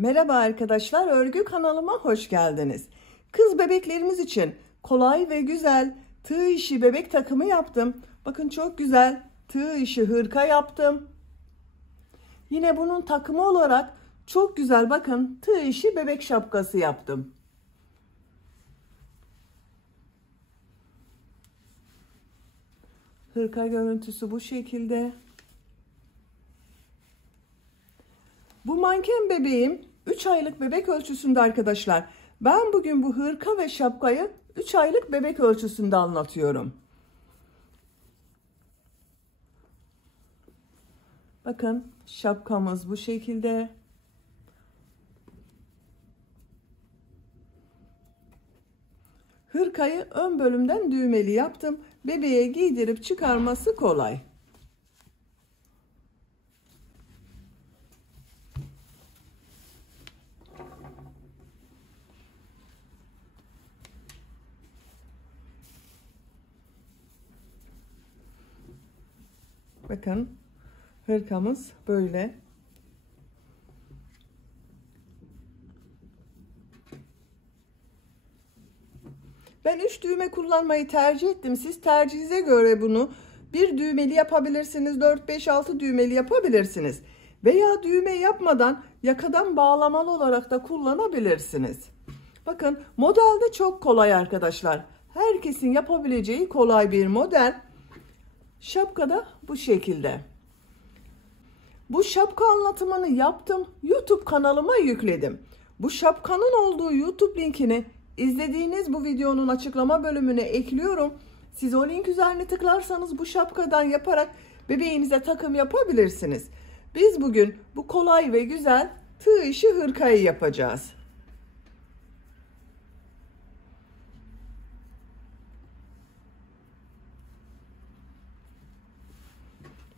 Merhaba arkadaşlar, örgü kanalıma hoş geldiniz. Kız bebeklerimiz için kolay ve güzel tığ işi bebek takımı yaptım. Bakın çok güzel tığ işi hırka yaptım. Yine bunun takımı olarak çok güzel bakın tığ işi bebek şapkası yaptım. Hırka görüntüsü bu şekilde. Bu manken bebeğim 3 aylık bebek ölçüsünde arkadaşlar. Ben bugün bu hırka ve şapkayı 3 aylık bebek ölçüsünde anlatıyorum. Bakın şapkamız bu şekilde. Hırkayı ön bölümden düğmeli yaptım. Bebeğe giydirip çıkarması kolay. Bakın hırkamız böyle. Ben 3 düğme kullanmayı tercih ettim. Siz tercihinize göre bunu bir düğmeli yapabilirsiniz. 4, 5, 6 düğmeli yapabilirsiniz. Veya düğme yapmadan yakadan bağlamalı olarak da kullanabilirsiniz. Bakın model de çok kolay arkadaşlar. Herkesin yapabileceği kolay bir model. Şapka da bu şekilde. Bu şapka anlatımını yaptım. YouTube kanalıma yükledim. Bu şapkanın olduğu YouTube linkini izlediğiniz bu videonun açıklama bölümüne ekliyorum. Siz o link üzerine tıklarsanız bu şapkadan yaparak bebeğinize takım yapabilirsiniz. Biz bugün bu kolay ve güzel tığ işi hırkayı yapacağız.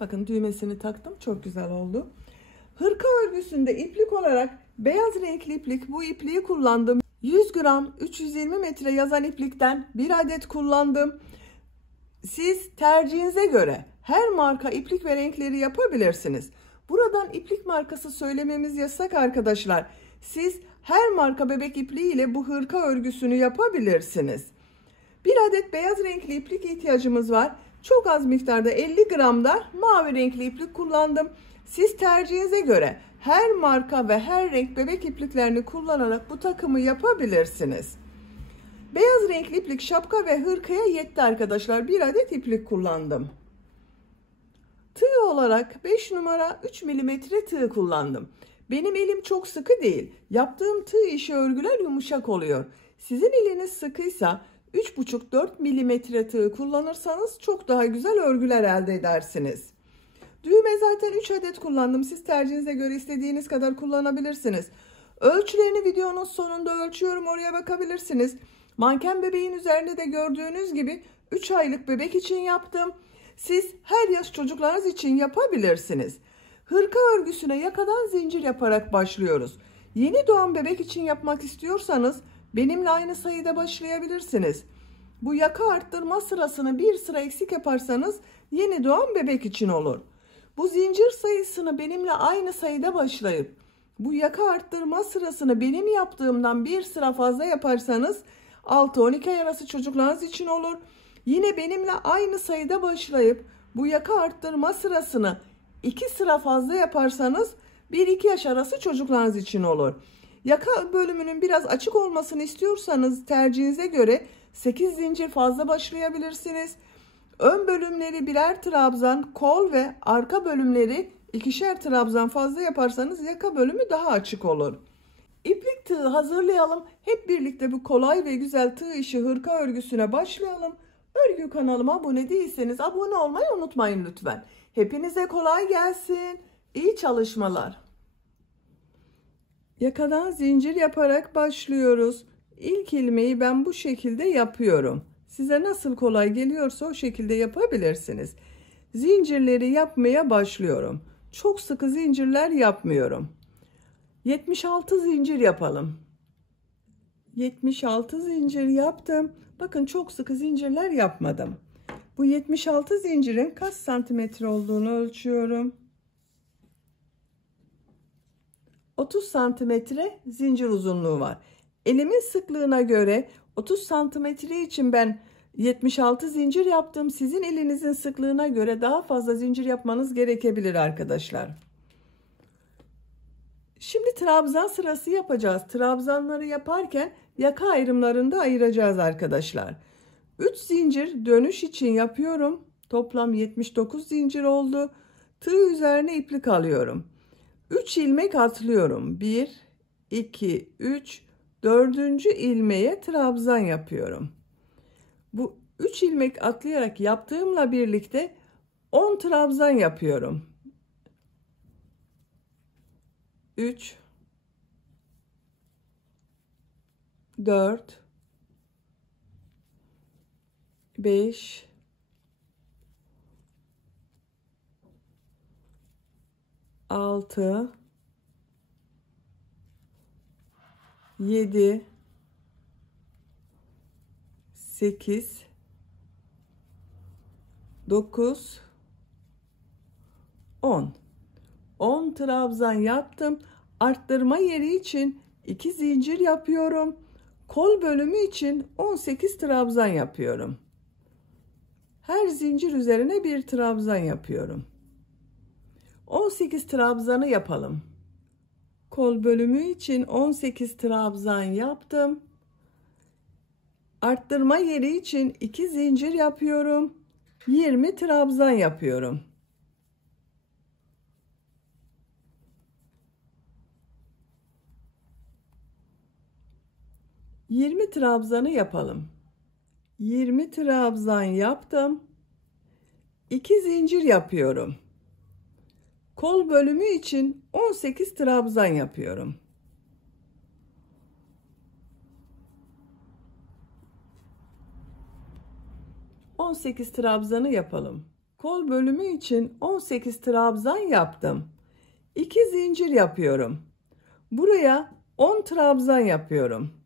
Bakın düğmesini taktım. Çok güzel oldu. Hırka örgüsünde iplik olarak beyaz renkli iplik, bu ipliği kullandım. 100 gram 320 metre yazan iplikten bir adet kullandım. Siz tercihinize göre her marka iplik ve renkleri yapabilirsiniz. Buradan iplik markası söylememiz yasak arkadaşlar. Siz her marka bebek ipliği ile bu hırka örgüsünü yapabilirsiniz. Bir adet beyaz renkli iplik ihtiyacımız var. Çok az miktarda 50 gramda mavi renkli iplik kullandım. Siz tercihinize göre her marka ve her renk bebek ipliklerini kullanarak bu takımı yapabilirsiniz. Beyaz renkli iplik şapka ve hırkaya yetti arkadaşlar. Bir adet iplik kullandım. Tığ olarak 5 numara 3 milimetre tığ kullandım. Benim elim çok sıkı değil. Yaptığım tığ işi örgüler yumuşak oluyor. Sizin eliniz sıkıysa 3,5-4 milimetre tığ kullanırsanız çok daha güzel örgüler elde edersiniz. Düğme zaten 3 adet kullandım. Siz tercihinize göre istediğiniz kadar kullanabilirsiniz. Ölçülerini videonun sonunda ölçüyorum. Oraya bakabilirsiniz. Manken bebeğin üzerinde de gördüğünüz gibi 3 aylık bebek için yaptım. Siz her yaş çocuklarınız için yapabilirsiniz. Hırka örgüsüne yakadan zincir yaparak başlıyoruz. Yeni doğan bebek için yapmak istiyorsanız benimle aynı sayıda başlayabilirsiniz. Bu yaka arttırma sırasını bir sıra eksik yaparsanız yeni doğan bebek için olur. Bu zincir sayısını benimle aynı sayıda başlayıp bu yaka arttırma sırasını benim yaptığımdan bir sıra fazla yaparsanız 6-12 ay arası çocuklarınız için olur. Yine benimle aynı sayıda başlayıp bu yaka arttırma sırasını 2 sıra fazla yaparsanız 1-2 yaş arası çocuklarınız için olur. Yaka bölümünün biraz açık olmasını istiyorsanız tercihinize göre 8 zincir fazla başlayabilirsiniz. Ön bölümleri birer trabzan, kol ve arka bölümleri ikişer trabzan fazla yaparsanız yaka bölümü daha açık olur. İplik tığı hazırlayalım. Hep birlikte bu kolay ve güzel tığ işi hırka örgüsüne başlayalım. Örgü kanalıma abone değilseniz abone olmayı unutmayın lütfen. Hepinize kolay gelsin. İyi çalışmalar. Yakadan zincir yaparak başlıyoruz. İlk ilmeği ben bu şekilde yapıyorum. Size nasıl kolay geliyorsa o şekilde yapabilirsiniz. Zincirleri yapmaya başlıyorum. Çok sıkı zincirler yapmıyorum. 76 zincir yapalım. 76 zincir yaptım. Bakın çok sıkı zincirler yapmadım. Bu 76 zincirin kaç santimetre olduğunu ölçüyorum. 30 santimetre zincir uzunluğu var. Elimin sıklığına göre 30 santimetre için ben 76 zincir yaptım. Sizin elinizin sıklığına göre daha fazla zincir yapmanız gerekebilir arkadaşlar. Şimdi trabzan sırası yapacağız. Trabzanları yaparken yaka ayrımlarını da ayıracağız arkadaşlar. 3 zincir dönüş için yapıyorum. Toplam 79 zincir oldu. Tığ üzerine iplik alıyorum. 3 ilmek atlıyorum. 1, 2, 3, 4. ilmeğe trabzan yapıyorum. Bu 3 ilmek atlayarak yaptığımla birlikte 10 trabzan yapıyorum. 3, 4, 5, 6, 7, 8, 9, 10. 10 trabzan yaptım. Arttırma yeri için 2 zincir yapıyorum. Kol bölümü için 18 trabzan yapıyorum. Her zincir üzerine bir trabzan yapıyorum. 18 trabzanı yapalım. Kol bölümü için 18 trabzan yaptım. Arttırma yeri için 2 zincir yapıyorum. 20 trabzan yapıyorum. Yirmi trabzanı yapalım. 20 trabzan yaptım. 2 zincir yapıyorum. Kol bölümü için 18 trabzan yapıyorum. On sekiz trabzanı yapalım. Kol bölümü için 18 trabzan yaptım. 2 zincir yapıyorum. Buraya 10 trabzan yapıyorum.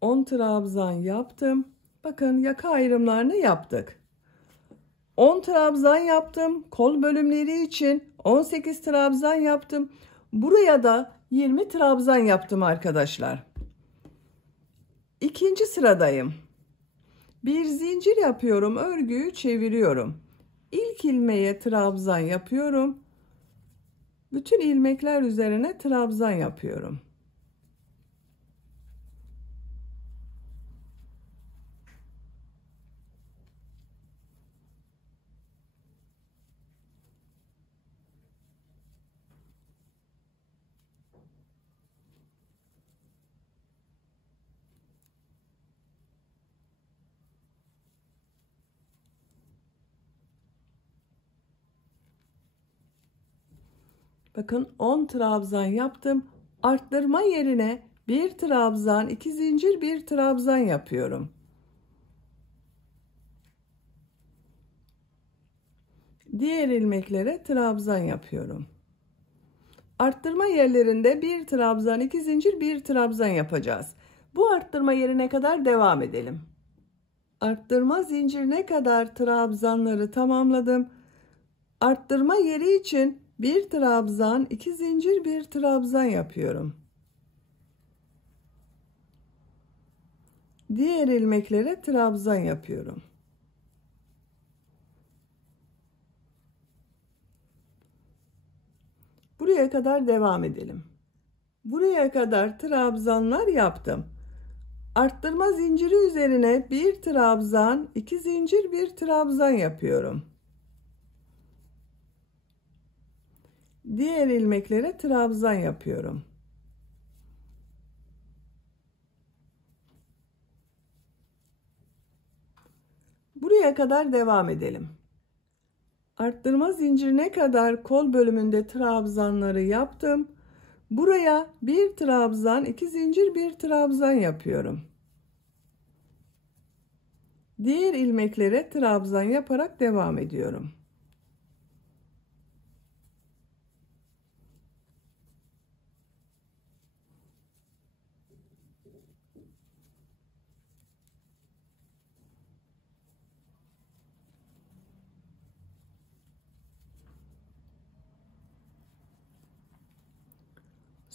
On trabzan yaptım. Bakın yaka ayrımlarını yaptık. 10 trabzan yaptım. Kol bölümleri için 18 trabzan yaptım. Buraya da 20 trabzan yaptım arkadaşlar. İkinci sıradayım. Bir zincir yapıyorum. Örgüyü çeviriyorum. İlk ilmeğe trabzan yapıyorum. Bütün ilmekler üzerine trabzan yapıyorum. Bakın 10 trabzan yaptım. Arttırma yerine bir trabzan, 2 zincir, bir trabzan yapıyorum. Diğer ilmeklere trabzan yapıyorum. Arttırma yerlerinde bir trabzan, 2 zincir, bir trabzan yapacağız. Bu arttırma yerine kadar devam edelim. Arttırma zincirine kadar trabzanları tamamladım. Arttırma yeri için bir trabzan, 2 zincir, bir trabzan yapıyorum. Diğer ilmeklere trabzan yapıyorum. Buraya kadar devam edelim. Buraya kadar trabzanlar yaptım. Arttırma zinciri üzerine bir trabzan, 2 zincir, bir trabzan yapıyorum. Diğer ilmeklere trabzan yapıyorum. Buraya kadar devam edelim. Arttırma zincirine kadar kol bölümünde trabzanları yaptım. Buraya bir trabzan, 2 zincir, bir trabzan yapıyorum. Diğer ilmeklere trabzan yaparak devam ediyorum.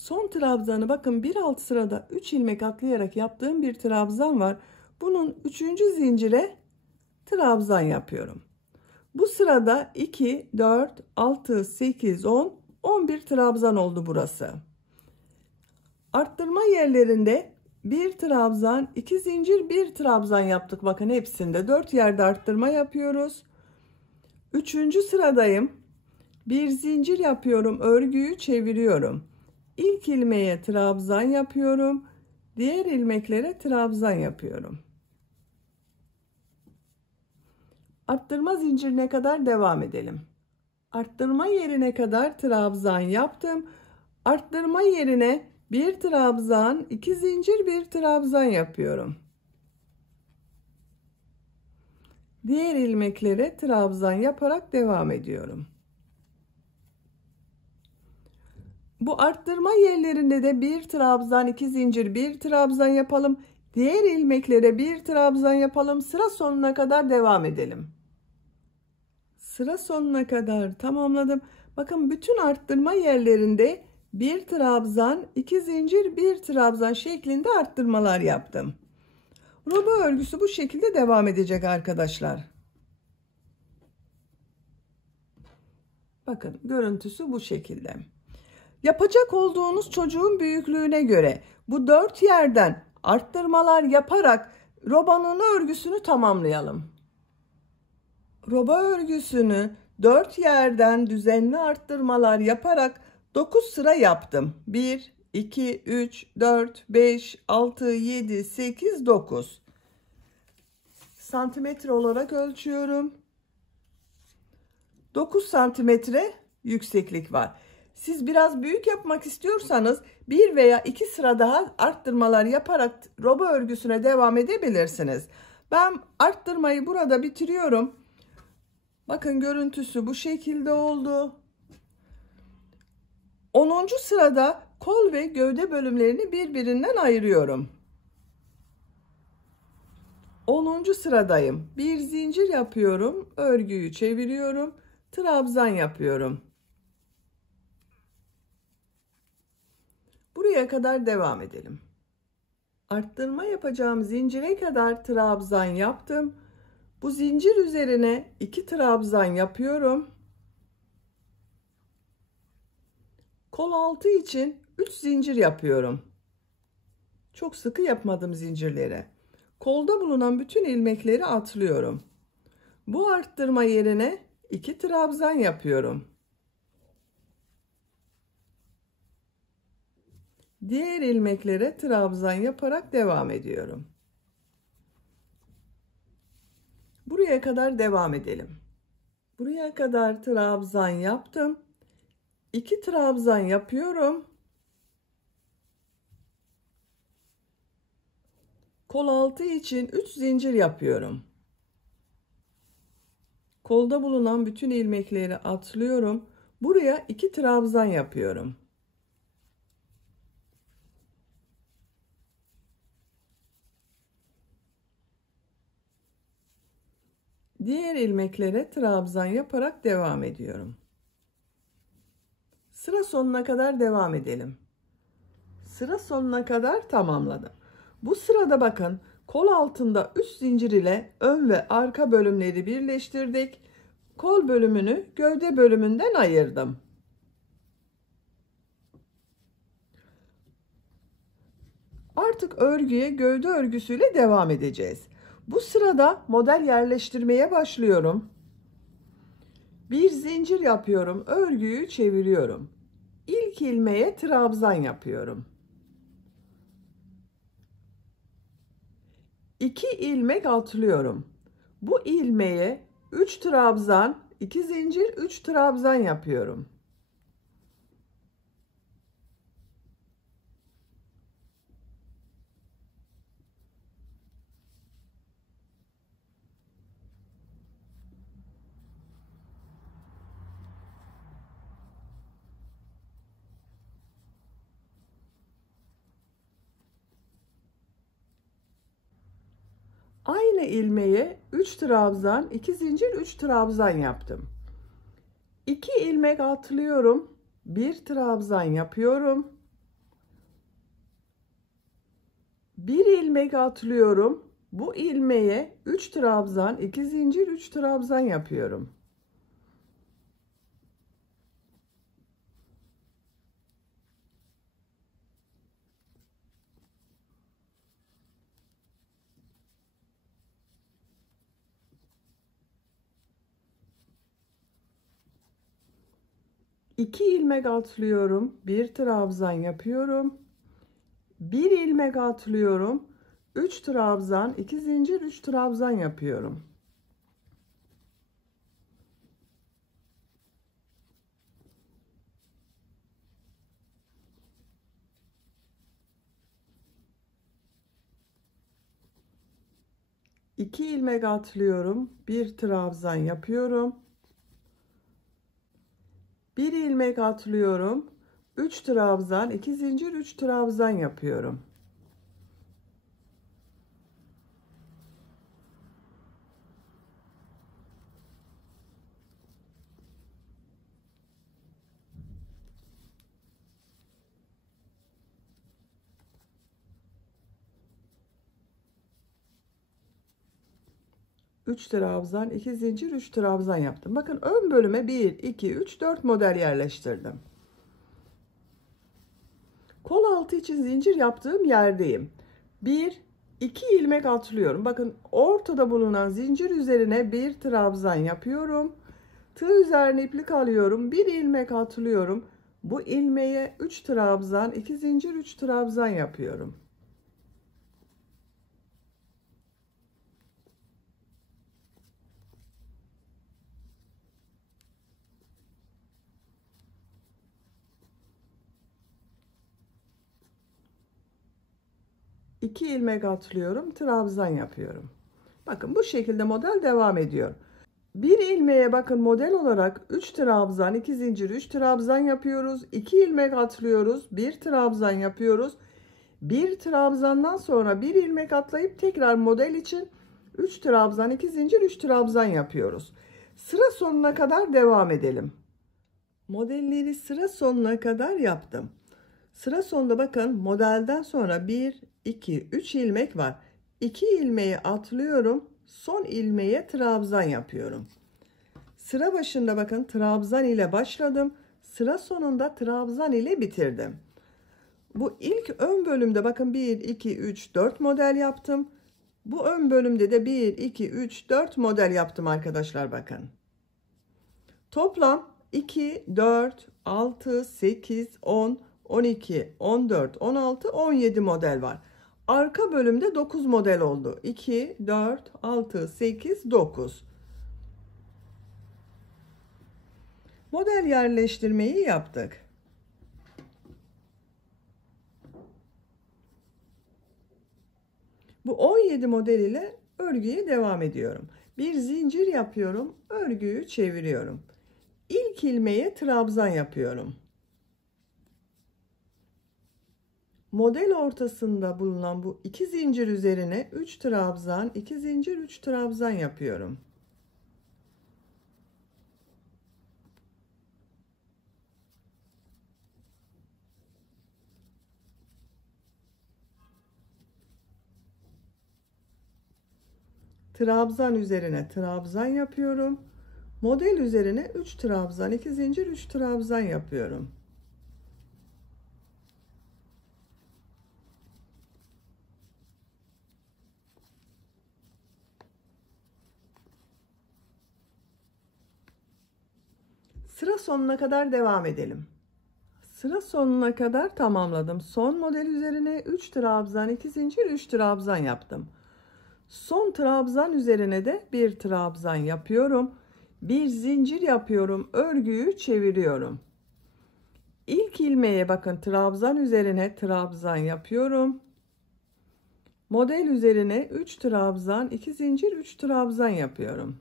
Son trabzanı bakın, bir alt sırada 3 ilmek atlayarak yaptığım bir trabzan var. Bunun 3. zincire trabzan yapıyorum. Bu sırada 2, 4, 6, 8, 10, 11 trabzan oldu burası. Arttırma yerlerinde bir trabzan, 2 zincir, bir trabzan yaptık. Bakın hepsinde 4 yerde arttırma yapıyoruz. 3. sıradayım. Bir zincir yapıyorum, örgüyü çeviriyorum. İlk ilmeğe trabzan yapıyorum. Diğer ilmeklere trabzan yapıyorum. Arttırma zincirine kadar devam edelim. Arttırma yerine kadar trabzan yaptım. Arttırma yerine bir trabzan, 2 zincir, bir trabzan yapıyorum. Diğer ilmeklere trabzan yaparak devam ediyorum. Bu arttırma yerlerinde de bir trabzan, 2 zincir, bir trabzan yapalım. Diğer ilmeklere bir trabzan yapalım. Sıra sonuna kadar devam edelim. Sıra sonuna kadar tamamladım. Bakın bütün arttırma yerlerinde bir trabzan, 2 zincir, bir trabzan şeklinde arttırmalar yaptım. Roba örgüsü bu şekilde devam edecek arkadaşlar. Bakın görüntüsü bu şekilde. Yapacak olduğunuz çocuğun büyüklüğüne göre bu 4 yerden arttırmalar yaparak robanın örgüsünü tamamlayalım. Roba örgüsünü 4 yerden düzenli arttırmalar yaparak 9 sıra yaptım. 1, 2, 3, 4, 5, 6, 7, 8, 9. Santimetre olarak ölçüyorum. 9 santimetre yükseklik var. Siz biraz büyük yapmak istiyorsanız 1 veya 2 sıra daha arttırmalar yaparak roba örgüsüne devam edebilirsiniz. Ben arttırmayı burada bitiriyorum. Bakın görüntüsü bu şekilde oldu. 10. sırada kol ve gövde bölümlerini birbirinden ayırıyorum. 10. sıradayım. Bir zincir yapıyorum, örgüyü çeviriyorum, trabzan yapıyorum. Buraya kadar devam edelim. Arttırma yapacağım zincire kadar trabzan yaptım. Bu zincir üzerine 2 trabzan yapıyorum. Kol altı için 3 zincir yapıyorum. Çok sıkı yapmadım zincirleri. Kolda bulunan bütün ilmekleri atlıyorum. Bu arttırma yerine 2 trabzan yapıyorum. Diğer ilmeklere trabzan yaparak devam ediyorum. Buraya kadar devam edelim. Buraya kadar trabzan yaptım. 2 trabzan yapıyorum. Kol altı için 3 zincir yapıyorum. Kolda bulunan bütün ilmekleri atlıyorum. Buraya 2 trabzan yapıyorum. Diğer ilmeklere trabzan yaparak devam ediyorum. Sıra sonuna kadar devam edelim. Sıra sonuna kadar tamamladım. Bu sırada bakın, kol altında 3 zincir ile ön ve arka bölümleri birleştirdik. Kol bölümünü gövde bölümünden ayırdım. Artık örgüye gövde örgüsüyle devam edeceğiz. Bu sırada model yerleştirmeye başlıyorum. Bir zincir yapıyorum, örgüyü çeviriyorum. İlk ilmeğe trabzan yapıyorum. 2 ilmek atlıyorum. Bu ilmeğe 3 trabzan, 2 zincir, 3 trabzan yapıyorum. Aynı ilmeğe 3 trabzan, 2 zincir, 3 trabzan yaptım. 2 ilmek atlıyorum. 1 trabzan yapıyorum. 1 ilmek atlıyorum. Bu ilmeğe 3 trabzan, 2 zincir, 3 trabzan yapıyorum. İki ilmek atlıyorum. 1 trabzan yapıyorum. 1 ilmek atlıyorum. 3 trabzan, 2 zincir, 3 trabzan yapıyorum. İki ilmek atlıyorum. 1 trabzan yapıyorum. 1 ilmek atlıyorum. 3 trabzan, 2 zincir, 3 trabzan yapıyorum. Üç trabzan, 2 zincir, 3 trabzan yaptım. Bakın ön bölüme 1, 2, 3, 4 model yerleştirdim. Kol altı için zincir yaptığım yerdeyim. 1, 2 ilmek atlıyorum. Bakın ortada bulunan zincir üzerine 1 trabzan yapıyorum. Tığ üzerine iplik alıyorum. 1 ilmek atlıyorum. Bu ilmeğe 3 trabzan, 2 zincir, 3 trabzan yapıyorum. İki ilmek atlıyorum, trabzan yapıyorum. Bakın bu şekilde model devam ediyor. Bir ilmeğe bakın model olarak 3 trabzan, 2 zincir, 3 trabzan yapıyoruz. 2 ilmek atlıyoruz, 1 trabzan yapıyoruz. Bir trabzandan sonra bir ilmek atlayıp tekrar model için 3 trabzan, 2 zincir, 3 trabzan yapıyoruz. Sıra sonuna kadar devam edelim. Modelleri sıra sonuna kadar yaptım. Sıra sonunda bakın modelden sonra 1, 2, 3 ilmek var. 2 ilmeği atlıyorum. Son ilmeğe trabzan yapıyorum. Sıra başında bakın trabzan ile başladım. Sıra sonunda trabzan ile bitirdim. Bu ilk ön bölümde bakın 1, 2, 3, 4 model yaptım. Bu ön bölümde de 1, 2, 3, 4 model yaptım arkadaşlar bakın. Toplam 2, 4, 6, 8, 10, 12, 14, 16, 17 model var. Arka bölümde 9 model oldu. 2, 4, 6, 8, 9. Model yerleştirmeyi yaptık. Bu 17 model ile örgüye devam ediyorum. Bir zincir yapıyorum, örgüyü çeviriyorum. İlk ilmeğe trabzan yapıyorum. Model ortasında bulunan bu iki zincir üzerine 3 trabzan, 2 zincir, 3 trabzan yapıyorum. Trabzan üzerine trabzan yapıyorum. Model üzerine 3 trabzan, 2 zincir, 3 trabzan yapıyorum. Sıra sonuna kadar devam edelim. Sıra sonuna kadar tamamladım. Son model üzerine 3 trabzan, 2 zincir, 3 trabzan yaptım. Son trabzan üzerine de bir trabzan yapıyorum. Bir zincir yapıyorum, örgüyü çeviriyorum. İlk ilmeğe bakın, trabzan üzerine trabzan yapıyorum. Model üzerine 3 trabzan, 2 zincir, 3 trabzan yapıyorum.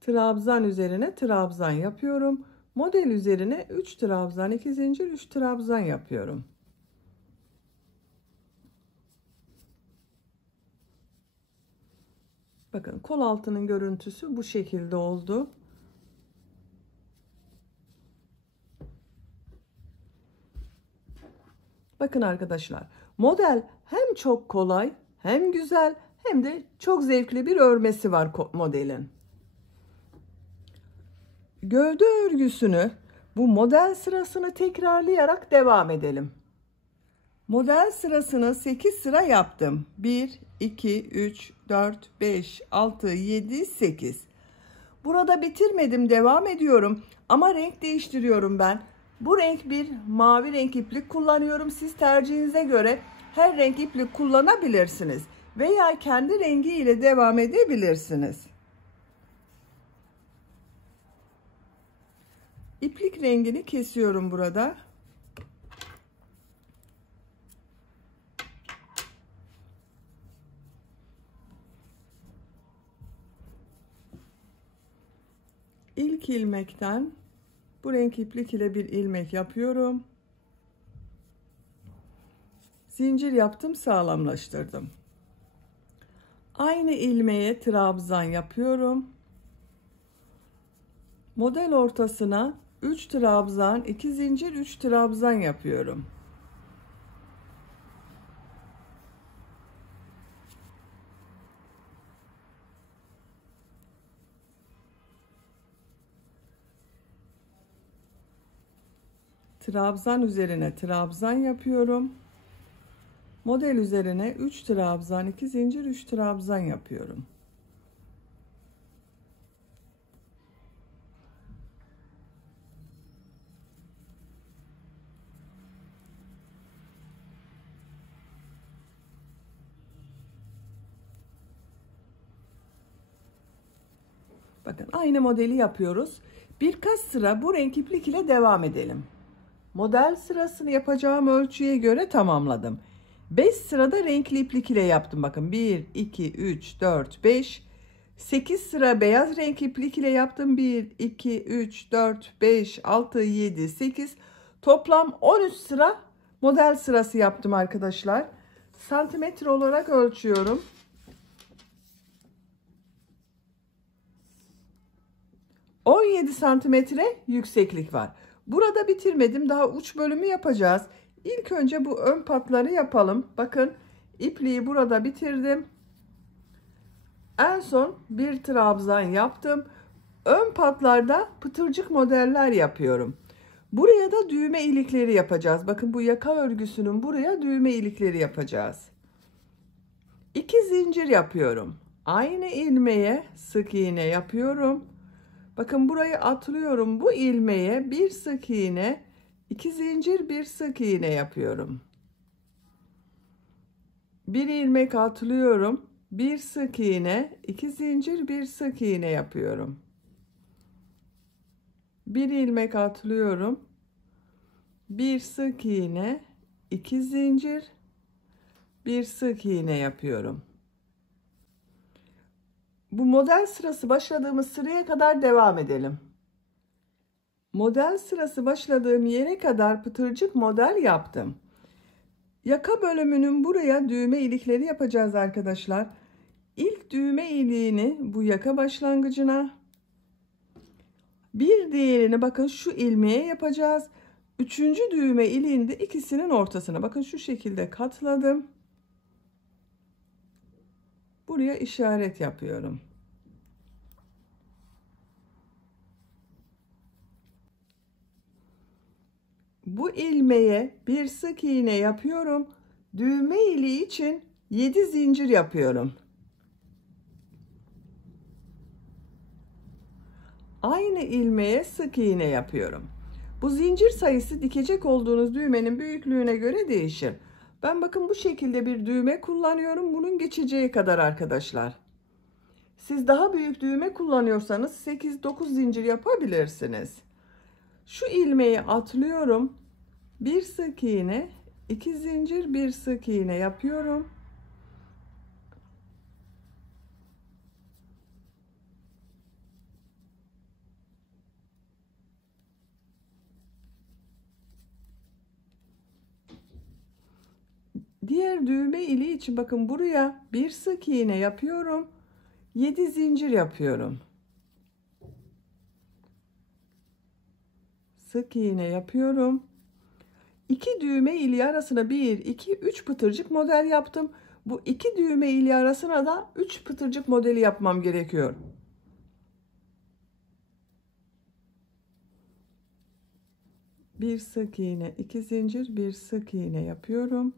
Trabzan üzerine trabzan yapıyorum. Model üzerine 3 trabzan, 2 zincir, 3 trabzan yapıyorum. Bakın, kol altının görüntüsü bu şekilde oldu. Bakın arkadaşlar, model hem çok kolay, hem güzel, hem de çok zevkli bir örmesi var modelin. Gövde örgüsünü, bu model sırasını tekrarlayarak devam edelim. Model sırasını 8 sıra yaptım. 1, 2, 3, 4, 5, 6, 7, 8. Burada bitirmedim, devam ediyorum. Ama renk değiştiriyorum ben. Bu renk bir mavi renk iplik kullanıyorum. Siz tercihinize göre her renk iplik kullanabilirsiniz. Veya kendi rengi ile devam edebilirsiniz. İplik rengini kesiyorum burada. İlk ilmekten bu renk iplik ile bir ilmek yapıyorum. Zincir yaptım, sağlamlaştırdım. Aynı ilmeğe trabzan yapıyorum. Model ortasına 3 trabzan, 2 zincir, 3 trabzan yapıyorum. Trabzan üzerine trabzan yapıyorum. Model üzerine 3 trabzan, 2 zincir, 3 trabzan yapıyorum. Bakın, aynı modeli yapıyoruz. Birkaç sıra bu renk iplik ile devam edelim. Model sırasını yapacağım ölçüye göre tamamladım. 5 sırada renkli iplik ile yaptım. Bakın, 1, 2, 3, 4, 5. 8 sıra beyaz renk iplik ile yaptım. 1, 2, 3, 4, 5, 6, 7, 8. Toplam 13 sıra model sırası yaptım arkadaşlar. Santimetre olarak ölçüyorum. 17 santimetre yükseklik var. Burada bitirmedim. Daha uç bölümü yapacağız. İlk önce bu ön patları yapalım. Bakın, ipliği burada bitirdim. En son bir trabzan yaptım. Ön patlarda pıtırcık modeller yapıyorum. Buraya da düğme ilikleri yapacağız. Bakın, bu yaka örgüsünün buraya düğme ilikleri yapacağız. 2 zincir yapıyorum. Aynı ilmeğe sık iğne yapıyorum. Bakın, burayı atlıyorum. Bu ilmeğe bir sık iğne, 2 zincir, bir sık iğne yapıyorum. Bir ilmek atlıyorum. Bir sık iğne, 2 zincir, bir sık iğne yapıyorum. Bir ilmek atlıyorum. Bir sık iğne, 2 zincir, bir sık iğne yapıyorum. Bu model sırası başladığımız sıraya kadar devam edelim. Model sırası başladığım yere kadar pıtırcık model yaptım. Yaka bölümünün buraya düğme ilikleri yapacağız arkadaşlar. İlk düğme iliğini bu yaka başlangıcına, bir diğerini bakın şu ilmeğe yapacağız. Üçüncü düğme iliğinde ikisinin ortasına, bakın şu şekilde katladım. Buraya işaret yapıyorum. Bu ilmeğe bir sık iğne yapıyorum. Düğme iliği için 7 zincir yapıyorum. Aynı ilmeğe sık iğne yapıyorum. Bu zincir sayısı dikecek olduğunuz düğmenin büyüklüğüne göre değişir. Ben bakın bu şekilde bir düğme kullanıyorum. Bunun geçeceği kadar arkadaşlar. Siz daha büyük düğme kullanıyorsanız 8-9 zincir yapabilirsiniz. Şu ilmeği atlıyorum. Bir sık iğne, 2 zincir, bir sık iğne yapıyorum. Diğer düğme ili için bakın buraya bir sık iğne yapıyorum. 7 zincir yapıyorum. Sık iğne yapıyorum. İki düğme ili arasına 1, 2, 3 pıtırcık model yaptım. Bu iki düğme ili arasına da 3 pıtırcık modeli yapmam gerekiyor. Bir sık iğne, 2 zincir, bir sık iğne yapıyorum.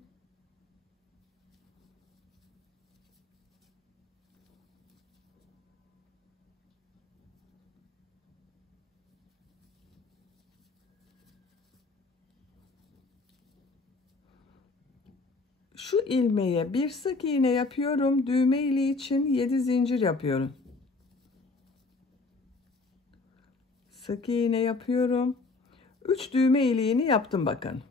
Şu ilmeğe bir sık iğne yapıyorum. Düğme ili için 7 zincir yapıyorum. Sık iğne yapıyorum. 3 düğme iliğini yaptım bakın.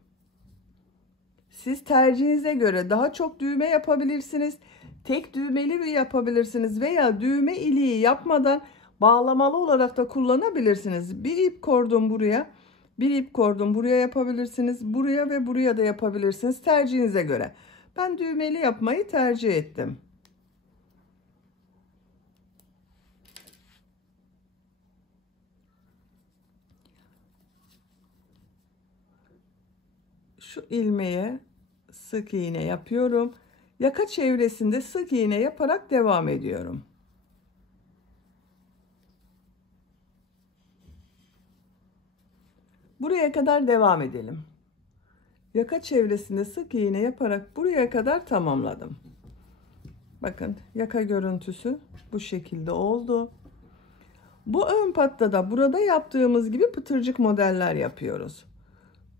Siz tercihinize göre daha çok düğme yapabilirsiniz. Tek düğmeli bir yapabilirsiniz veya düğme iliği yapmadan bağlamalı olarak da kullanabilirsiniz. Bir ip kordon buraya, bir ip kordon buraya yapabilirsiniz. Buraya ve buraya da yapabilirsiniz tercihinize göre. Ben düğmeli yapmayı tercih ettim. Şu ilmeğe sık iğne yapıyorum. Yaka çevresinde sık iğne yaparak devam ediyorum. Buraya kadar devam edelim. Yaka çevresinde sık iğne yaparak buraya kadar tamamladım. Bakın yaka görüntüsü bu şekilde oldu. Bu ön patta da burada yaptığımız gibi pıtırcık modeller yapıyoruz.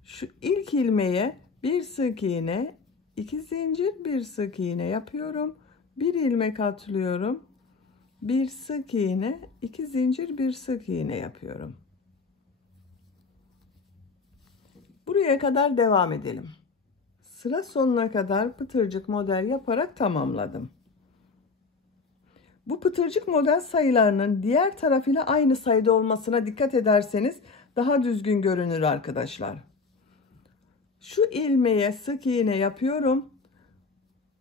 Şu ilk ilmeğe bir sık iğne, 2 zincir, bir sık iğne yapıyorum. Bir ilmek atlıyorum. Bir sık iğne, 2 zincir, bir sık iğne yapıyorum. Buraya kadar devam edelim. Sıra sonuna kadar pıtırcık model yaparak tamamladım. Bu pıtırcık model sayılarının diğer tarafıyla aynı sayıda olmasına dikkat ederseniz daha düzgün görünür arkadaşlar. Şu ilmeğe sık iğne yapıyorum.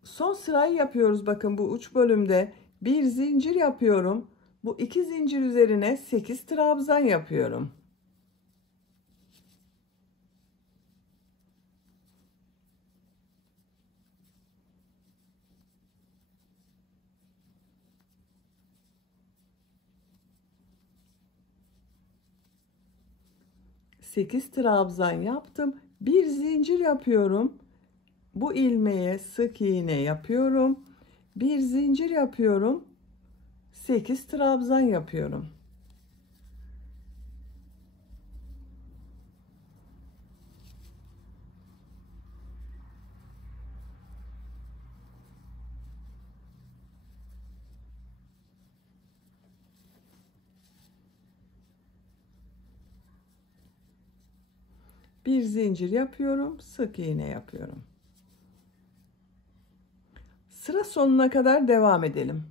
Son sırayı yapıyoruz. Bakın bu uç bölümde bir zincir yapıyorum. Bu iki zincir üzerine 8 trabzan yapıyorum. Sekiz trabzan yaptım. Bir zincir yapıyorum. Bu ilmeğe sık iğne yapıyorum. Bir zincir yapıyorum. 8 trabzan yapıyorum. Bir zincir yapıyorum, sık iğne yapıyorum. Sıra sonuna kadar devam edelim.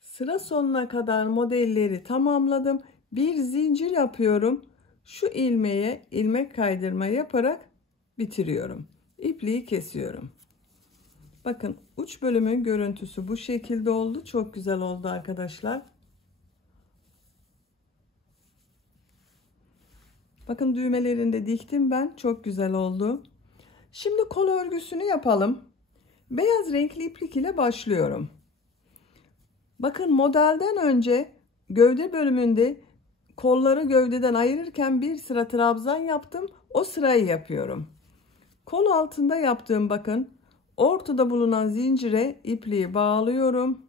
Sıra sonuna kadar modelleri tamamladım. Bir zincir yapıyorum. Şu ilmeğe ilmek kaydırma yaparak bitiriyorum. İpliği kesiyorum. Bakın uç bölümün görüntüsü bu şekilde oldu. Çok güzel oldu arkadaşlar. Bakın düğmelerini de diktim ben. Çok güzel oldu. Şimdi kol örgüsünü yapalım. Beyaz renkli iplik ile başlıyorum. Bakın modelden önce gövde bölümünde kolları gövdeden ayırırken bir sıra trabzan yaptım. O sırayı yapıyorum. Kol altında yaptığım bakın ortada bulunan zincire ipliği bağlıyorum.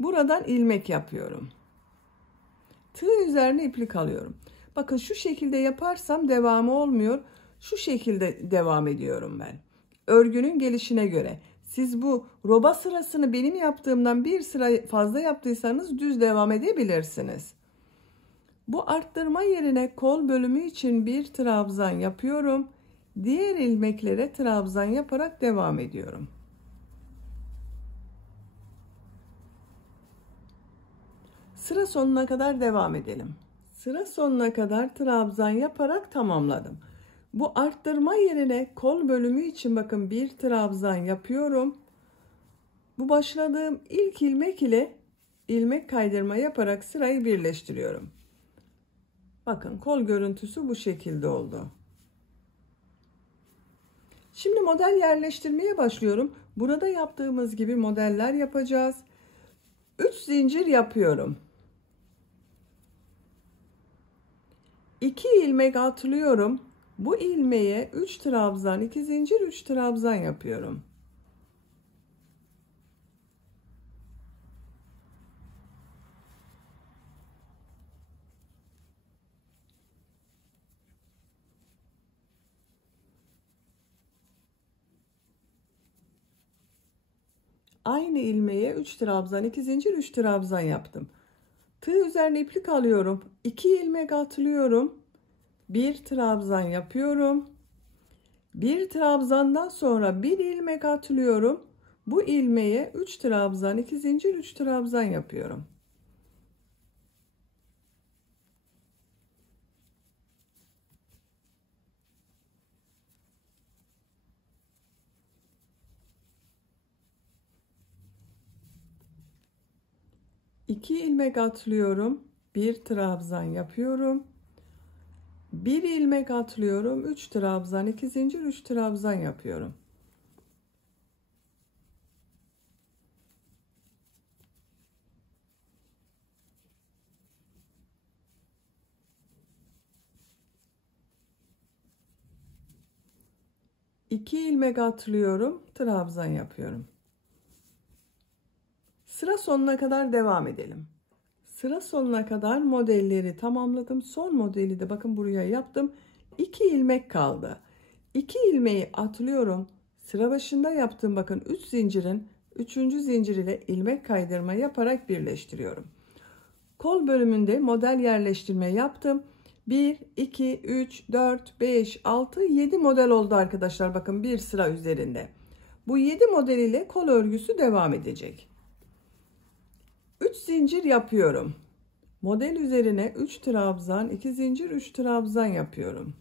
Buradan ilmek yapıyorum. Tığ üzerine iplik alıyorum. Bakın şu şekilde yaparsam devamı olmuyor. Şu şekilde devam ediyorum ben. Örgünün gelişine göre. Siz bu roba sırasını benim yaptığımdan bir sıra fazla yaptıysanız düz devam edebilirsiniz. Bu arttırma yerine kol bölümü için bir trabzan yapıyorum. Diğer ilmeklere trabzan yaparak devam ediyorum. Sıra sonuna kadar devam edelim. Sıra sonuna kadar trabzan yaparak tamamladım. Bu arttırma yerine kol bölümü için bakın bir trabzan yapıyorum. Bu başladığım ilk ilmek ile ilmek kaydırma yaparak sırayı birleştiriyorum. Bakın kol görüntüsü bu şekilde oldu. Şimdi model yerleştirmeye başlıyorum. Burada yaptığımız gibi modeller yapacağız. 3 zincir yapıyorum. 2 ilmek atlıyorum. Bu ilmeğe 3 trabzan, 2 zincir, 3 trabzan yapıyorum. Aynı ilmeğe 3 trabzan, 2 zincir, 3 trabzan yaptım. Tığ üzerine iplik alıyorum. 2 ilmek atlıyorum. 1 trabzan yapıyorum. 1 trabzandan sonra 1 ilmek atlıyorum. Bu ilmeğe 3 trabzan, 2 zincir, 3 trabzan yapıyorum. İki ilmek atlıyorum. 1 trabzan yapıyorum. 1 ilmek atlıyorum. 3 trabzan, 2 zincir, 3 trabzan yapıyorum. İki ilmek atlıyorum. Trabzan yapıyorum. Sıra sonuna kadar devam edelim. Sıra sonuna kadar modelleri tamamladım. Son modeli de bakın buraya yaptım. 2 ilmek kaldı. 2 ilmeği atlıyorum. Sıra başında yaptığım bakın 3 zincirin 3. zincir ile ilmek kaydırma yaparak birleştiriyorum. Kol bölümünde model yerleştirme yaptım. 1, 2, 3, 4, 5, 6, 7 model oldu arkadaşlar. Bakın bir sıra üzerinde. Bu 7 model ile kol örgüsü devam edecek. 3 zincir yapıyorum. Model üzerine 3 trabzan, 2 zincir, 3 trabzan yapıyorum.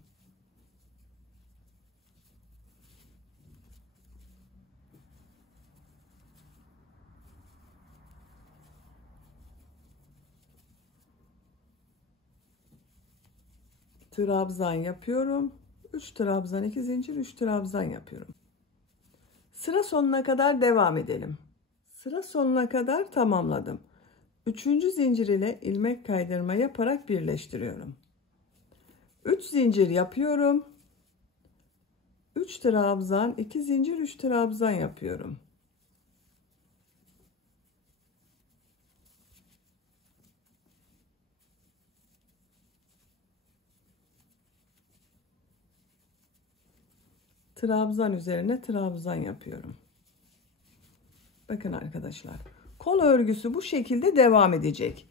Trabzan yapıyorum. 3 trabzan, 2 zincir, 3 trabzan yapıyorum. Sıra sonuna kadar devam edelim. Sıra sonuna kadar tamamladım. 3. zincir ile ilmek kaydırma yaparak birleştiriyorum. 3 zincir yapıyorum. 3 trabzan, 2 zincir, 3 trabzan yapıyorum. Trabzan üzerine trabzan yapıyorum. Bakın arkadaşlar, kol örgüsü bu şekilde devam edecek.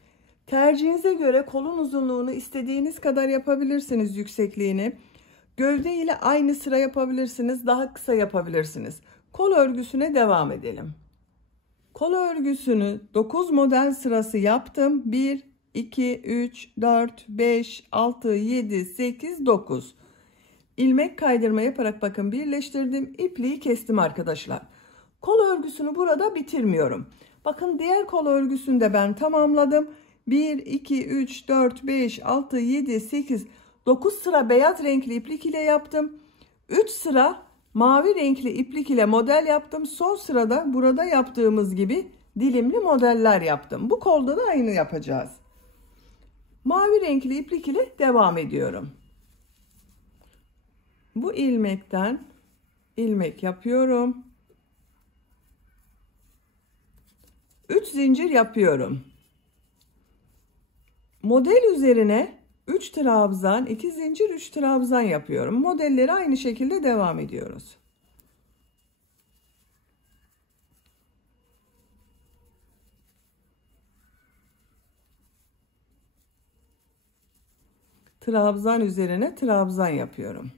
Tercihinize göre kolun uzunluğunu istediğiniz kadar yapabilirsiniz, yüksekliğini. Gövde ile aynı sıra yapabilirsiniz, daha kısa yapabilirsiniz. Kol örgüsüne devam edelim. Kol örgüsünü 9 model sırası yaptım. 1, 2, 3, 4, 5, 6, 7, 8, 9. İlmek kaydırma yaparak bakın birleştirdim. İpliği kestim arkadaşlar. Kol örgüsünü burada bitirmiyorum. Bakın diğer kol örgüsünü de ben tamamladım. 1, 2, 3, 4, 5, 6, 7, 8, 9 sıra beyaz renkli iplik ile yaptım. 3 sıra mavi renkli iplik ile model yaptım. Son sırada burada yaptığımız gibi dilimli modeller yaptım. Bu kolda da aynı yapacağız. Mavi renkli iplik ile devam ediyorum. Bu ilmekten ilmek yapıyorum. 3 zincir yapıyorum. Model üzerine 3 trabzan, 2 zincir, 3 trabzan yapıyorum. Modelleri aynı şekilde devam ediyoruz. Trabzan üzerine trabzan yapıyorum.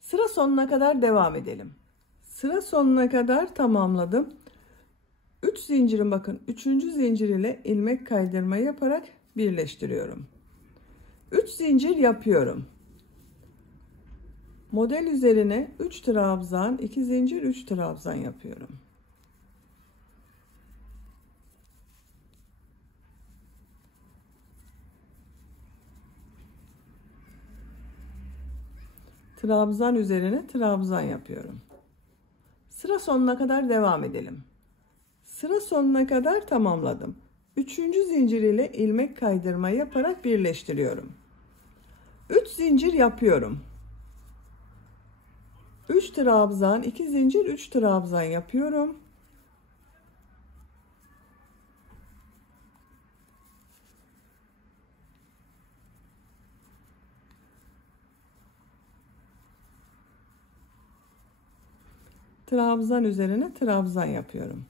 Sıra sonuna kadar devam edelim. Sıra sonuna kadar tamamladım. 3 zincirin, bakın 3. zincir ile ilmek kaydırma yaparak birleştiriyorum. 3 zincir yapıyorum. Model üzerine 3 trabzan, 2 zincir, 3 trabzan yapıyorum. Trabzan üzerine trabzan yapıyorum. Sıra sonuna kadar devam edelim. Sıra sonuna kadar tamamladım. 3. zincir ile ilmek kaydırma yaparak birleştiriyorum. 3 zincir yapıyorum. 3 trabzan, 2 zincir, 3 trabzan yapıyorum. Trabzan üzerine trabzan yapıyorum.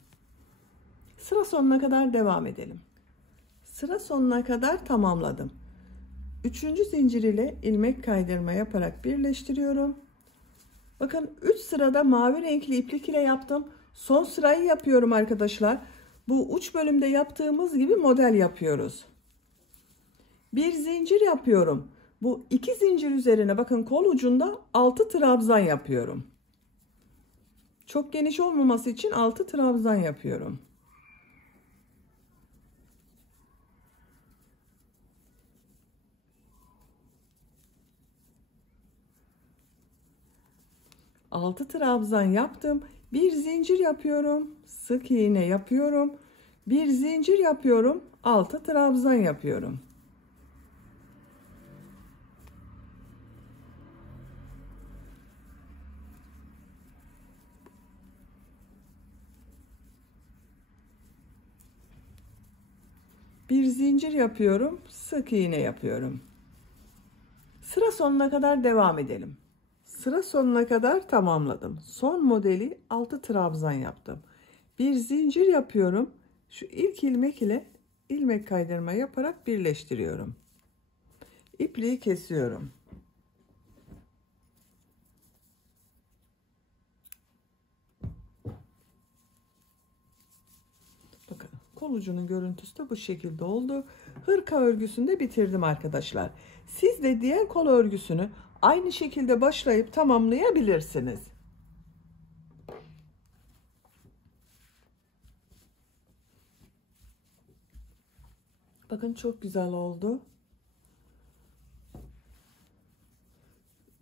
Sıra sonuna kadar devam edelim. Sıra sonuna kadar tamamladım. 3. zincir ile ilmek kaydırma yaparak birleştiriyorum. Bakın 3 sırada mavi renkli iplik ile yaptım. Son sırayı yapıyorum arkadaşlar. Bu uç bölümde yaptığımız gibi model yapıyoruz. Bir zincir yapıyorum. Bu 2 zincir üzerine, bakın kol ucunda 6 trabzan yapıyorum. Çok geniş olmaması için 6 trabzan yapıyorum. Altı trabzan yaptım. Bir zincir yapıyorum. Sık iğne yapıyorum. Bir zincir yapıyorum. 6 trabzan yapıyorum. Bir zincir yapıyorum. Sık iğne yapıyorum. Sıra sonuna kadar devam edelim. Sıra sonuna kadar tamamladım. Son modeli 6 trabzan yaptım. Bir zincir yapıyorum. Şu ilk ilmek ile ilmek kaydırma yaparak birleştiriyorum. İpliği kesiyorum. Bakın kol ucunun görüntüsü de bu şekilde oldu. Hırka örgüsünü de bitirdim arkadaşlar. Siz de diğer kol örgüsünü aynı şekilde başlayıp tamamlayabilirsiniz. Bakın çok güzel oldu.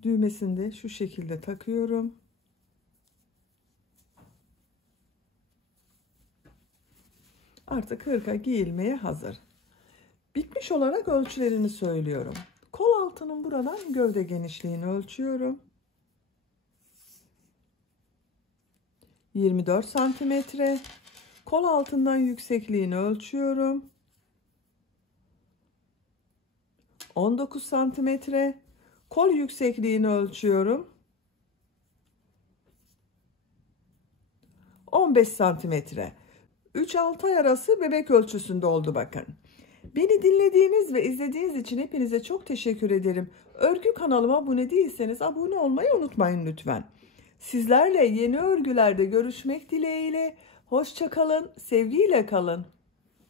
Düğmesini de şu şekilde takıyorum. Artık hırka giyilmeye hazır. Bitmiş olarak ölçülerini söylüyorum. Kol altının buradan gövde genişliğini ölçüyorum. 24 santimetre. Kol altından yüksekliğini ölçüyorum. 19 santimetre. Kol yüksekliğini ölçüyorum. 15 santimetre. 3-6 ay arası bebek ölçüsünde oldu bakın. Beni dinlediğiniz ve izlediğiniz için hepinize çok teşekkür ederim. Örgü kanalıma abone değilseniz abone olmayı unutmayın lütfen. Sizlerle yeni örgülerde görüşmek dileğiyle. Hoşça kalın, sevgiyle kalın.